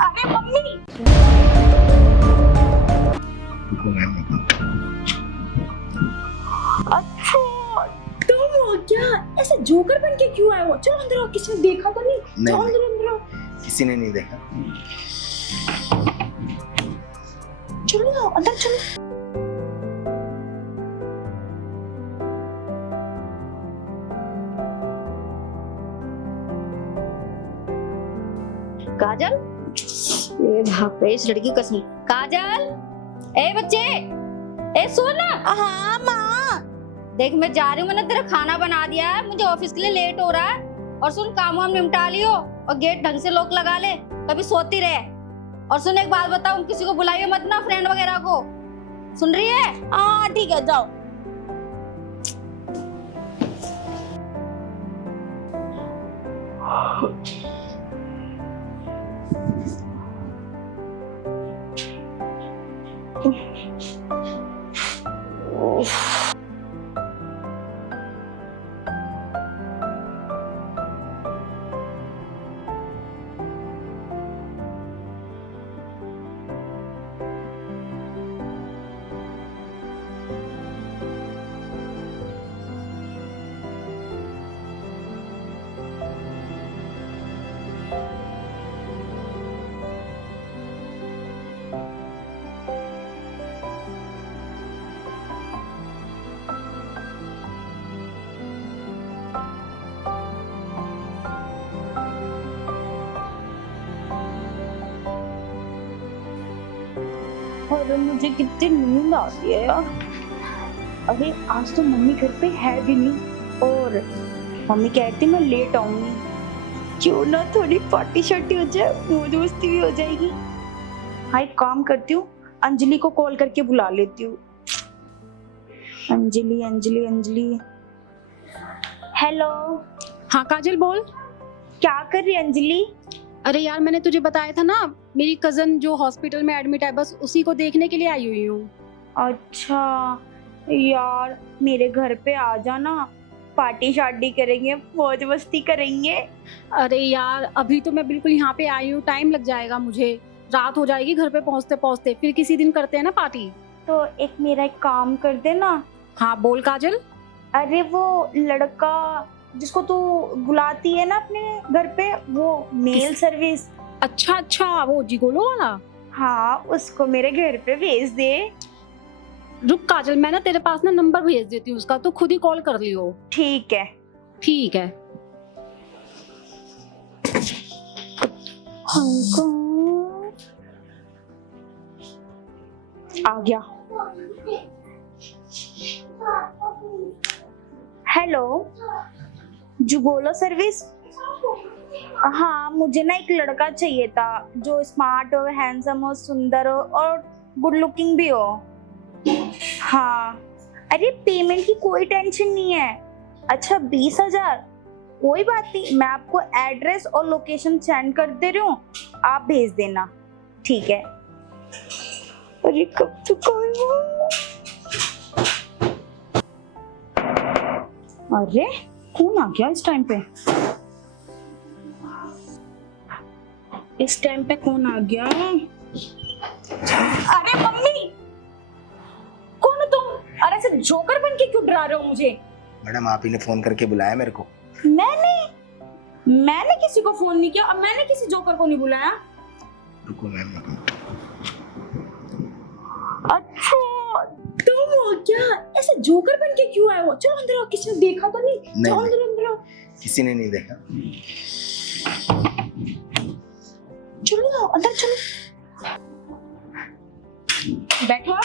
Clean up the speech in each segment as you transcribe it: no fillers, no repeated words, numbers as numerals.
अरे मम्मी, रुको मैम। अच्छा तुम हो क्या? ऐसे जोकर बन के क्यों आए हो? चलो अंदर आओ, किसी ने देखा तो नहीं? चलो अंदर अंदर आओ। किसी ने नहीं देखा। चलो आओ अंदर चलो। काजल, ये भाग गई इस लड़की कसम। काजल, ए बच्चे, ए सुन। हाँ माँ। देख मैं जा रही हूँ, मैंने तेरा खाना बना दिया है, मुझे ऑफिस के लिए लेट हो रहा है। और सुन, काम वाम निपटा लियो और गेट ढंग से लॉक लगा ले, कभी सोती रहे। और सुन एक बात बताऊं, किसी को बुलाइए मत ना, फ्रेंड वगैरह को। सुन रही है? हाँ ठीक है, जाओ। अरे मुझे कितनी नींद आती है यार। अरे आज तो मम्मी घर पे है भी नहीं, और मम्मी कहती मैं लेट आऊंगी। क्यों ना थोड़ी पार्टी शार्टी हो जाए, मौज मस्ती भी हो जाएगी। हाँ एक काम करती हूँ, अंजलि को कॉल करके बुला लेती हूँ। अंजलि अंजलि अंजलि, हेलो। हाँ काजल बोल। क्या कर रही है अंजलि? अरे यार मैंने तुझे बताया था ना, मेरी कजन जो हॉस्पिटल में एडमिट है, बस उसी को देखने के लिए आई हुई हूँ। अच्छा यार, मेरे घर पे आ जाना, पार्टी शार्टी करेंगे, मौज मस्ती करेंगे। अरे यार अभी तो मैं बिल्कुल यहाँ पे आई हूँ, टाइम लग जाएगा मुझे, रात हो जाएगी घर पे पहुँचते पहुँचते। फिर किसी दिन करते हैं ना पार्टी। तो एक मेरा एक काम कर देना। हाँ बोल काजल। अरे वो लड़का जिसको तू बुलाती है ना अपने घर पे, वो मेल सर्विस। अच्छा अच्छा, वो जिगोलो वाला। हाँ उसको मेरे घर पे भेज दे। रुक काजल, मैं ना तेरे पास ना नंबर भेज देती हूँ उसका, तो खुद ही कॉल कर लियो। ठीक है। ठीक है। आ गया। हेलो जुगोलो सर्विस। हाँ मुझे ना एक लड़का चाहिए था जो स्मार्ट हो, हैंडसम हो, सुंदर हो और गुड लुकिंग भी हो। हाँ अरे पेमेंट की कोई टेंशन नहीं है। अच्छा 20,000, कोई बात नहीं, मैं आपको एड्रेस और लोकेशन सेंड कर दे रही हूँ, आप भेज देना। ठीक है। अरे कब तक आएगा? अरे कौन आ गया इस टाइम पे? इस टाइम पे कौन आ गया? अरे मम्मी, कौन हो तुम? अरे ऐसे जोकर बन के क्यों डरा रहे हो मुझे? मैडम आप ही ने फोन करके बुलाया मेरे को। मैंने किसी को फोन नहीं किया, अब मैंने किसी जोकर को नहीं बुलाया। रुको मैम। अच्छा तुम हो क्या? ऐसे जोकर बन के क्यों आए हो? चलो अंदर आओ, किसी ने देखा तो नहीं? चलो अंदर अंदर आओ। किसी ने नहीं देखा। चलो आओ अंदर चलो। बैठो आप।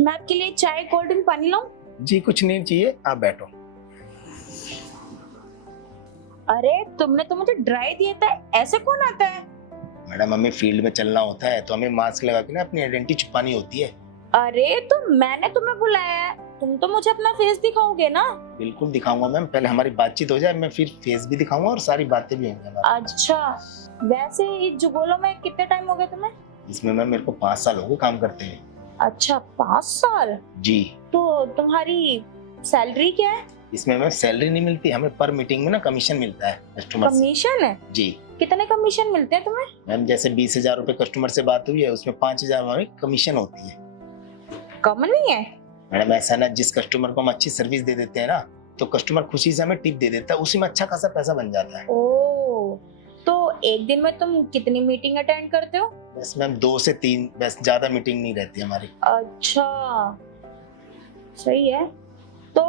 मैं आपके लिए चाय, कोल्ड ड्रिंक, पानी लाऊं? जी कुछ नहीं चाहिए, आप बैठो। अरे तुमने तो मुझे ड्राई दिया था, ऐसे कौन आता है? मैडम हमें फील्ड में चलना होता है तो हमें मास्क लगा के ना अपनी आइडेंटिटी छुपानी होती है। अरे तो मैंने तुम्हें बुलाया है, तुम तो मुझे अपना फेस दिखाओगे ना? बिल्कुल दिखाऊंगा मैम, पहले हमारी बातचीत हो जाए, मैं फिर फेस भी दिखाऊंगा और सारी बातें भी होंगी हमारी। अच्छा वैसे इस जुगोलो में कितने टाइम हो गया तुम्हें? इसमें मैम मेरे को 5 साल हो गए काम करते हैं। अच्छा 5 साल? जी। तो तुम्हारी सैलरी क्या है? इसमें मैम सैलरी नहीं मिलती, हमें पर मीटिंग में ना कमीशन मिलता है कस्टमर से। कमीशन है? जी। कितने कमीशन मिलते हैं तुम्हें? मैम जैसे 20,000 रुपए कस्टमर से बात हुई है, उसमें 5,000 हमारी कमीशन होती है। कम नहीं है? मैडम ऐसा ना, जिस कस्टमर को हम अच्छी सर्विस दे देते हैं ना, तो कस्टमर खुशी से हमें टिप दे देता है, उसी में अच्छा खासा पैसा बन जाता है। ओ, तो एक दिन में तुम कितनी मीटिंग अटेंड करते हो? बस मैम 2 से 3, बस ज्यादा मीटिंग नहीं रहती हमारी। अच्छा, सही है। तो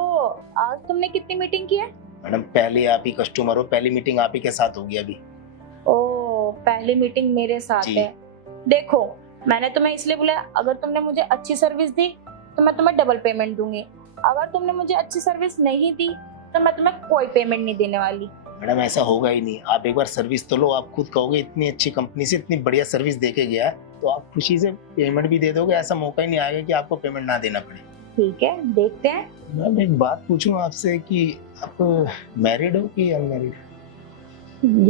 आज तुमने कितनी मीटिंग की है? मैडम पहले आप ही कस्टमर हो, पहली मीटिंग आप ही के साथ होगी अभी। ओ, पहली मीटिंग मेरे साथ जी। है। देखो, मैंने तुम्हें इसलिए बुलाया, अगर तुमने मुझे अच्छी सर्विस दी तो मैं तुम्हें डबल पेमेंट दूंगी। अगर तुमने मुझे अच्छी सर्विस नहीं दी तो मैं तुम्हें कोई पेमेंट नहीं देने वाली। मैडम ऐसा होगा ही नहीं, आप एक बार सर्विस तो लो। आप खुद कहोगे इतनी अच्छी कंपनी से इतनी बढ़िया सर्विस देके गया है, तो आप खुशी से पेमेंट भी दे दोगे। ऐसा मौका ही नहीं आएगा कि आपको पेमेंट ना देना पड़े। ठीक है, देखते हैं। मैम एक बात पूछूं आपसे कि आप मैरिड हो कि अनमैरिड?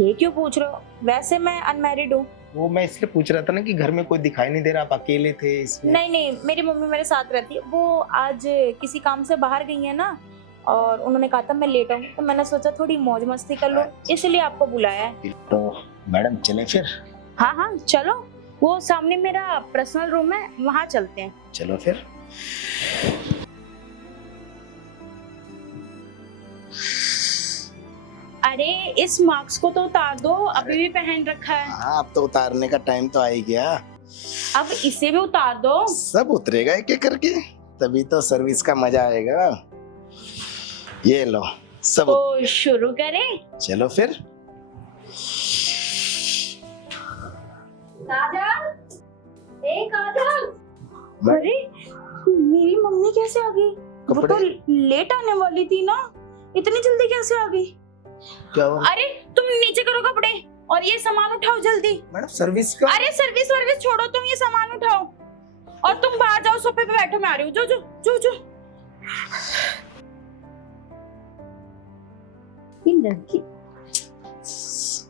ये क्यों पूछ रहे हो? वैसे मैं अनमैरिड हूँ। वो मैं इसलिए पूछ रहा था ना कि घर में कोई दिखाई नहीं दे रहा, आप अकेले थे इसलिए। नहीं नहीं, मेरी मम्मी मेरे साथ रहती है। वो आज किसी काम से बाहर गई है ना, और उन्होंने कहा था मैं लेट आऊँ, तो मैंने सोचा थोड़ी मौज मस्ती कर लूँ, इसलिए आपको बुलाया है। तो मैडम चलें फिर? हाँ हाँ चलो, वो सामने मेरा पर्सनल रूम है, वहाँ चलते हैं। चलो फिर। अरे इस मास्क को तो उतार दो, अभी भी पहन रखा है। हाँ, अब तो उतारने का टाइम तो आ ही गया। अब इसे भी उतार दो। सब उतरेगा एक एक करके, तभी तो सर्विस का मजा आएगा। ये लो सब तो शुरू करें? चलो फिर। काजल, ए काजल। अरे मेरी मम्मी कैसे आ गई? वो तो कपड़े लेट आने वाली थी ना, इतनी जल्दी कैसे आ गई? क्या हुआ? अरे तुम नीचे करो कपड़े और ये सामान उठाओ जल्दी। मैडम सर्विस का? अरे सर्विस वर्विस छोड़ो, तुम ये सामान उठाओ और तुम बाहर जाओ, सोफे पे बैठो, मैं आ रही हूँ। जो जो जो जो। ये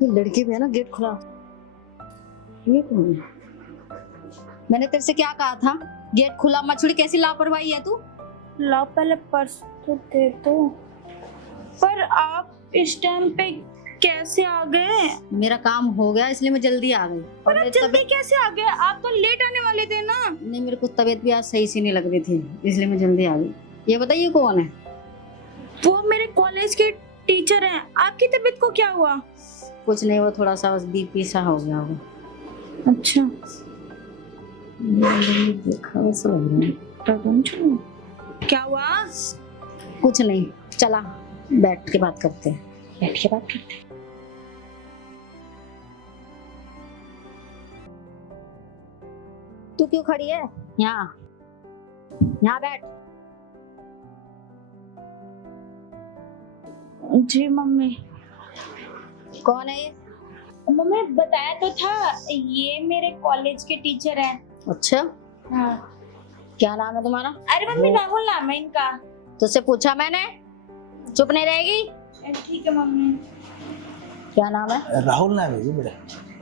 लड़की भी है ना, गेट खुला। ये कौन है? मैंने तेरे से क्या कहा था, गेट खुला मत छोड़। कैसी लापरवाही है तू। ला पहले पर्स तो दे दो। पर आप इस टाइम पे कैसे आ गए? मेरा काम हो गया इसलिए मैं जल्दी आ गई। पर आप मेरी जल्दी कैसे आ गए? आप तो लेट आने वाले थे ना। नहीं, मेरे को तबीयत भी आज सही से नहीं लग रही थी, इसलिए मैं जल्दी आ गई। ये बताइए कौन है? वो मेरे कॉलेज के टीचर हैं। आपकी तबीयत को क्या हुआ? कुछ नहीं, वो थोड़ा सा बस बीपी सा हो गया होगा। अच्छा, देखा वैसा लग रहा है। क्या हुआ? कुछ नहीं, चला बैठ के बात करते हैं। बैठ के बात करते हैं। तू क्यों खड़ी है यहाँ? यहाँ बैठ। जी मम्मी। कौन है ये? मम्मी बताया तो था, ये मेरे कॉलेज के टीचर हैं। अच्छा, हाँ। क्या नाम है तुम्हारा? अरे मम्मी राहुल नाम है इनका। तुझसे पूछा मैंने, चुप नहीं रहेगी। ठीक है मम्मी। क्या नाम है? राहुल नाम है जी मेरा।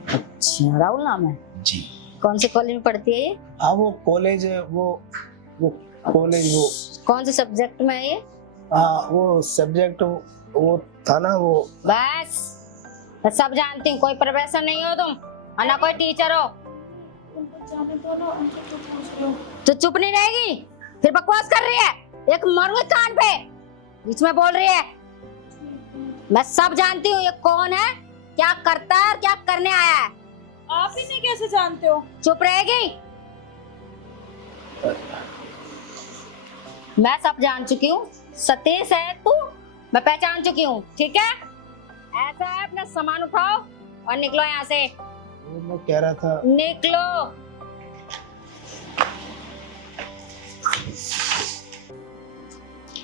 अच्छा, राहुल नाम है। जी। कौन से कॉलेज में पढ़ती है ये? हाँ वो कॉलेज, वो कॉलेज, वो कौन से सब्जेक्ट में है ये? हाँ वो सब्जेक्ट वो था ना वो। बस मैं सब जानती हूँ, कोई प्रोफेसर नहीं हो तुम और ना कोई टीचर हो। तो चुप नहीं रहेगी, फिर बकवास कर रही है। एक मारूंगी कान पे, बीच में बोल रही है। मैं सब जानती हूँ ये कौन है, क्या करता है और क्या करने आया है। आप इन्हें कैसे जानते हो? चुप रहेगी? मैं सब जान चुकी हूँ। सतीश है तू, मैं पहचान चुकी हूँ। ठीक है, ऐसा है, अपना सामान उठाओ और निकलो यहाँ से। वो मैं कह रहा था, निकलो।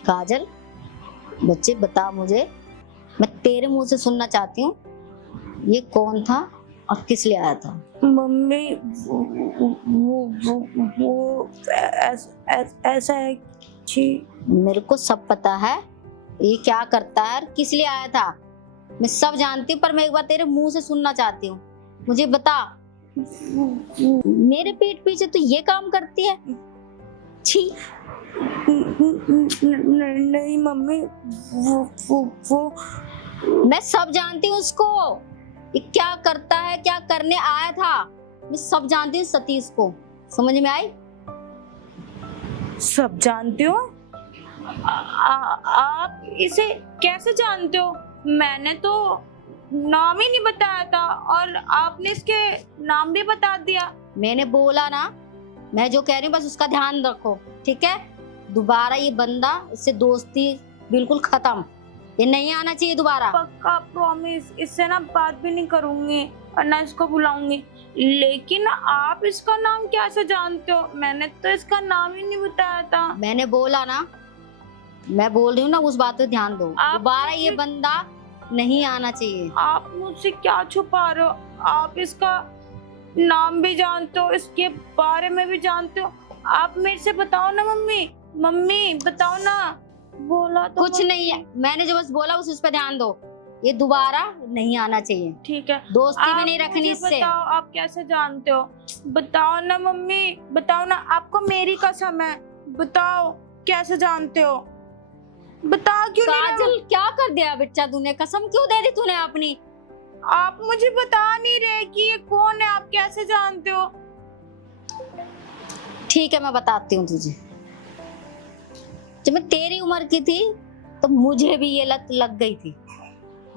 काजल, बच्चे बता मुझे, मैं तेरे मुंह से सुनना चाहती हूँ, ये कौन था और किस लिए आया था? मम्मी वो ऐसा है जी। मेरे को सब पता है ये क्या करता है और किस लिए आया था। मैं सब जानती हूँ, पर मैं एक बार तेरे मुंह से सुनना चाहती हूँ। मुझे बता। मेरे पीठ पीछे तो ये काम करती है? छी। नहीं मम्मी, वो मैं सब जानती हूँ उसको। ये क्या करता है, क्या करने आया था, मैं सब जानती हूँ सतीश को। समझ में आई? सब जानते हो? आप इसे कैसे जानते हो? मैंने तो नाम ही नहीं बताया था और आपने इसके नाम भी बता दिया। मैंने बोला ना, मैं जो कह रही हूँ बस उसका ध्यान रखो, ठीक है? दोबारा ये बंदा, इससे दोस्ती बिल्कुल खत्म, ये नहीं आना चाहिए दोबारा। पक्का प्रॉमिस, इससे ना बात भी नहीं करूंगी और ना इसको बुलाऊंगी। लेकिन आप इसका नाम कैसे जानते हो? मैंने तो इसका नाम ही नहीं बताया था। मैंने बोला ना, मैं बोल रही हूँ ना, उस बात पे ध्यान दो। आप दोबारा ये बंदा नहीं आना चाहिए। आप मुझसे क्या छुपा रहे हो? आप इसका नाम भी जानते हो, इसके बारे में भी जानते हो। आप मेरे से बताओ ना मम्मी, मम्मी बताओ ना। बोला तो कुछ नहीं है, मैंने जो बस बोला उस पर ध्यान दो। ये दोबारा नहीं आना चाहिए, ठीक है। दोस्ती में आप नहीं रखनी मुझे इससे। बताओ, आप कैसे जानते हो? बताओ ना मम्मी, बताओ ना। आपको मेरी कसम है, बताओ कैसे जानते हो? बता क्यों नहीं रहे? काजल क्या कर दिया बच्चा तूने? कसम क्यों दे दी तूने अपनी? आप मुझे बता नहीं रहे कि ये कौन है, आप कैसे जानते हो? ठीक है, मैं बताती हूँ तुझे। जब मैं तेरी उम्र की थी तो मुझे भी ये लत लग गई थी,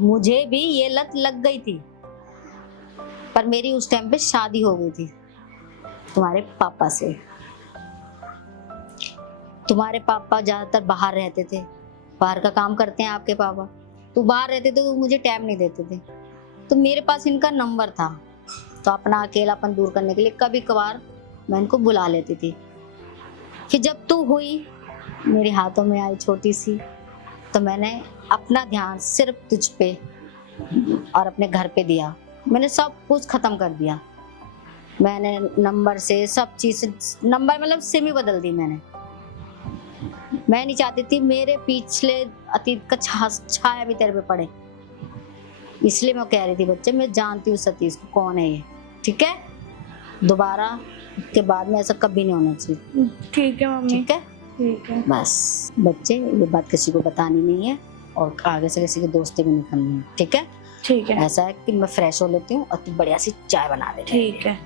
मुझे भी ये लत लग गई थी, पर मेरी उस टाइम पे शादी हो गई थी तुम्हारे पापा से। तुम्हारे पापा ज्यादातर बाहर रहते थे, बाहर का काम करते हैं आपके पापा। तो बाहर रहते थे तो मुझे टाइम नहीं देते थे, तो मेरे पास इनका नंबर था, तो अपना अकेलापन दूर करने के लिए कभी कभार मैं इनको बुला लेती थी। फिर जब तू हुई, मेरे हाथों में आई छोटी सी, तो मैंने अपना ध्यान सिर्फ तुझ पे और अपने घर पे दिया। मैंने सब कुछ खत्म कर दिया। मैंने नंबर से सब चीज, नंबर मतलब सिम ही बदल दी मैंने। मैं नहीं चाहती थी मेरे पिछले अतीत का छाया भी तेरे पे पड़े, इसलिए मैं कह रही थी बच्चे, मैं जानती हूँ सतीश को कौन है ये, ठीक है? दोबारा के बाद में ऐसा कभी नहीं होना चाहिए, ठीक है मम्मी, ठीक है? ठीक है। बस बच्चे, ये बात किसी को बतानी नहीं है और आगे से किसी की दोस्ती भी नहीं करनी है, ठीक है? ठीक है, ऐसा है कि मैं फ्रेश हो लेती हूँ और तू बढ़िया सी चाय बना दे। ठीक है।